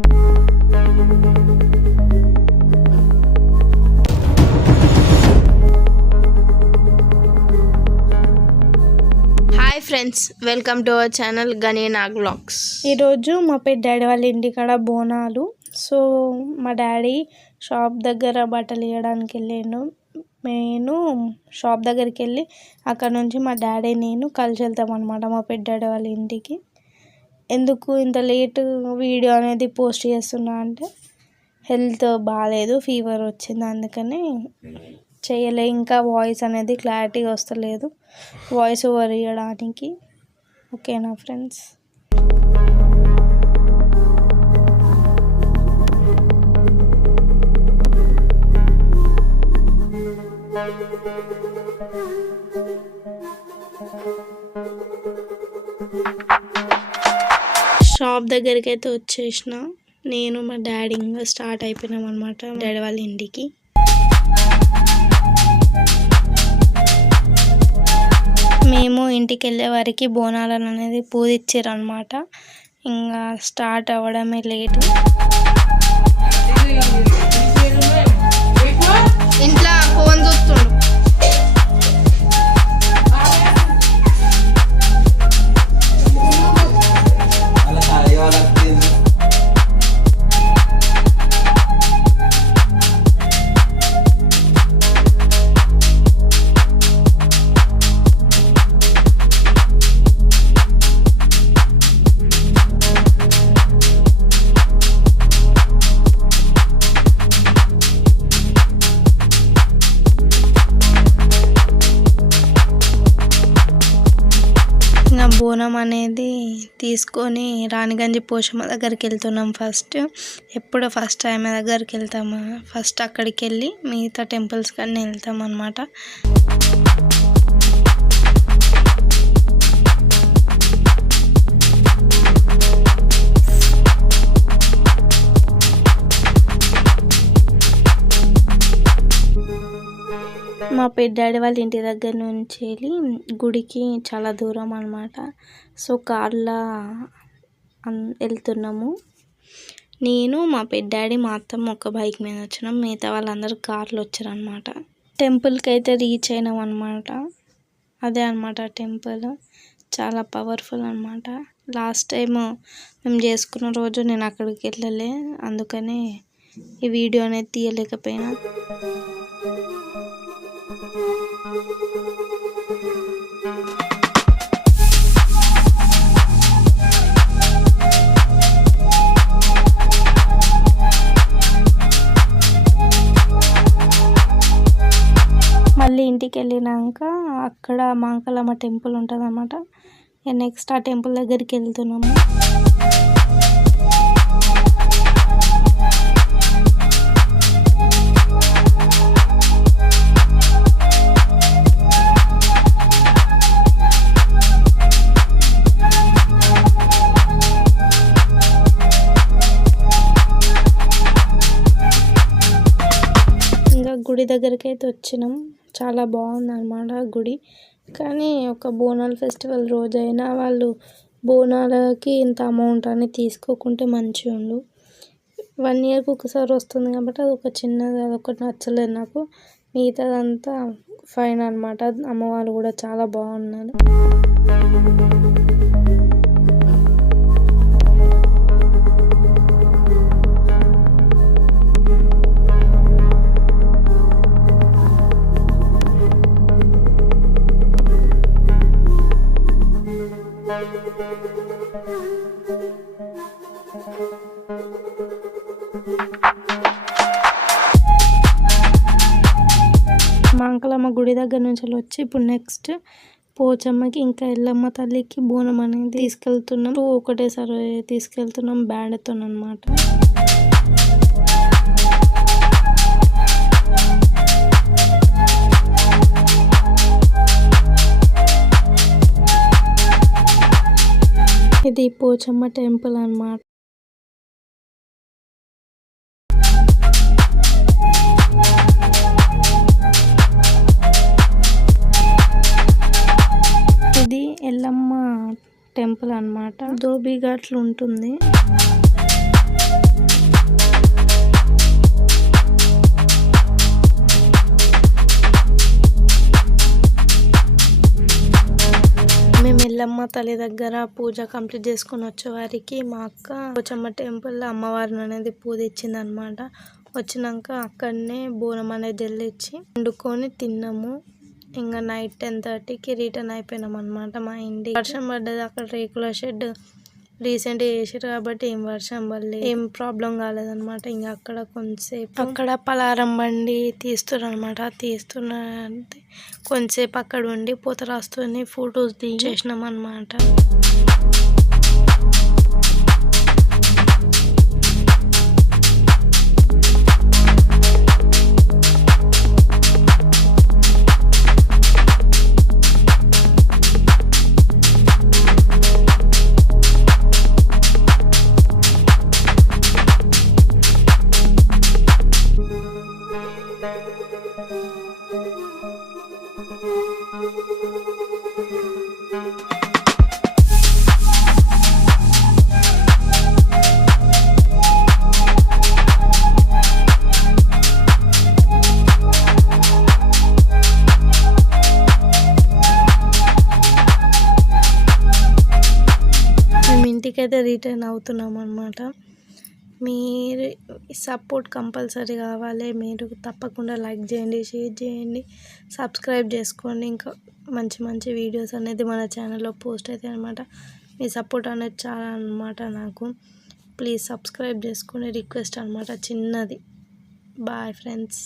Hi friends, welcome to our channel గనీ Nag vlogs. ఈరోజు మా పెద్ద డాడీ వాళ్ళ ఇంటికాడ బోనాలు. సో మా డాడీ షాప్ దగ్గర బట్టలు ఇవ్వడానికి వెళ్ళాను. నేను షాప్ దగ్గరికి వెళ్ళి అక్కడ నుంచి మా డాడీ నేను కలిసి వెళ్తాం అనమాట మా పెద్ద డాడీ వాళ్ళ ఇంటికి. ఎందుకు ఇంత లేట్ వీడియో అనేది పోస్ట్ చేస్తున్నా అంటే హెల్త్ బాగాలేదు, ఫీవర్ వచ్చింది, అందుకని చేయలే. ఇంకా వాయిస్ అనేది క్లారిటీగా వస్తలేదు వాయిస్ ఓవర్ ఇవ్వడానికి. ఓకేనా ఫ్రెండ్స్? షాప్ దగ్గరికి అయితే వచ్చేసిన నేను మా డాడీ ఇంకా స్టార్ట్ అయిపోయినాం అనమాట డాడీ వాళ్ళ ఇంటికి. మేము ఇంటికి వెళ్ళే వారికి బోనాలను అనేది పూజించారు అనమాట. ఇంకా స్టార్ట్ అవ్వడమే లేటు. ఇంట్లో ఫోన్ చూస్తుండు. బోనం అనేది తీసుకొని రాణిగంజ్ పోషమ్మ దగ్గరికి వెళ్తున్నాం. ఎప్పుడో ఫస్ట్ ఆమె దగ్గరికి వెళ్తాము. ఫస్ట్ అక్కడికి వెళ్ళి మిగతా టెంపుల్స్ కానీ వెళ్తాం అన్నమాట. మా పెద్ద డాడీ వాళ్ళ ఇంటి దగ్గర నుంచి వెళ్ళి గుడికి చాలా దూరం అనమాట. సో కార్లో వెళ్తున్నాము. నేను మా పెద్ద డాడీ మా అత్తమ్మ ఒక బైక్ మీద వచ్చినాం, మిగతా వాళ్ళందరూ కార్లో వచ్చారనమాట. టెంపుల్కి అయితే రీచ్ అయినాం అనమాట. అదే అనమాట టెంపుల్, చాలా పవర్ఫుల్ అనమాట. లాస్ట్ టైం మేము చేసుకున్న రోజు నేను అక్కడికి వెళ్ళలే, అందుకనే ఈ వీడియో అనేది తీయలేకపోయినా. మళ్ళీ ఇంటికి వెళ్ళినాక అక్కడ మాంకాలమ్మ టెంపుల్ ఉంటుంది అన్నమాట. నెక్స్ట్ ఆ టెంపుల్ దగ్గరికి వెళ్తున్నాము. గుడి దగ్గరికి అయితే వచ్చినాం. చాలా బాగుంది అన్నమాట గుడి. కానీ ఒక బోనాల ఫెస్టివల్ రోజైనా వాళ్ళు బోనాలకి ఇంత అమౌంట్ అని తీసుకోకుంటే మంచిగా ఉండు. 1 ఇయర్కి ఒకసారి వస్తుంది కాబట్టి అది ఒక చిన్నది, అదొకటి నచ్చలేదు నాకు. మిగతాదంతా ఫైన్ అనమాట. అమ్మవారు కూడా చాలా బాగున్నారు. మాంకాలమ్మ గుడి దగ్గర నుంచి వచ్చి ఇప్పుడు నెక్స్ట్ పోచమ్మకి ఇంకా ఎల్లమ్మ తల్లికి బోనం అనేది తీసుకెళ్తున్నాం. ఒకటేసారి తీసుకెళ్తున్నాం బ్యాండ్తో అన్నమాట. ఇది పోచమ్మ టెంపుల్ అన్నమాట. ఇది ఎల్లమ్మ టెంపుల్ అన్నమాట. ధోబీ ఘాట్లు ఉంటుంది. ఎల్లమ్మ తల్లి దగ్గర పూజ కంప్లీట్ చేసుకొని వచ్చే వారికి మా అక్క పోచమ్మ టెంపుల్లో అమ్మవారిని అనేది పూజ ఇచ్చిందనమాట. వచ్చినాక అక్కడనే బోనం అనేది వెళ్ళిచ్చి వండుకొని తిన్నాము. ఇంకా నైట్ 10:30కి రిటర్న్ అయిపోయినాం అనమాట మా ఇంటికి. వర్షం పడ్డది, అక్కడ రేకుల షెడ్ రీసెంట్గా చేసారు కాబట్టి ఏం వర్షం పడలేదు, ఏం ప్రాబ్లం కాలేదన్నమాట. ఇంకా అక్కడ కొంతసేపు అక్కడ పలారం బండి తీస్తున్నారు అనమాట. తీస్తున్నది కొంతసేపు అక్కడ ఉండి పూత రాస్తూనే ఫొటోస్ తీసేసినాం అనమాట. ఇంటికైతే రిటర్న్ అవుతున్నాం అనమాట. మీరు సపోర్ట్ కంపల్సరీ కావాలి. మీరు తప్పకుండా లైక్ చేయండి, షేర్ చేయండి, సబ్స్క్రైబ్ చేసుకోండి. ఇంకా మంచి మంచి వీడియోస్ అనేది మన ఛానల్లో పోస్ట్ అవుతాయి అనమాట. మీ సపోర్ట్ అనేది చాలా అనమాట నాకు. ప్లీజ్ సబ్స్క్రైబ్ చేసుకొని రిక్వెస్ట్ అనమాట, చిన్నది. Boy friends.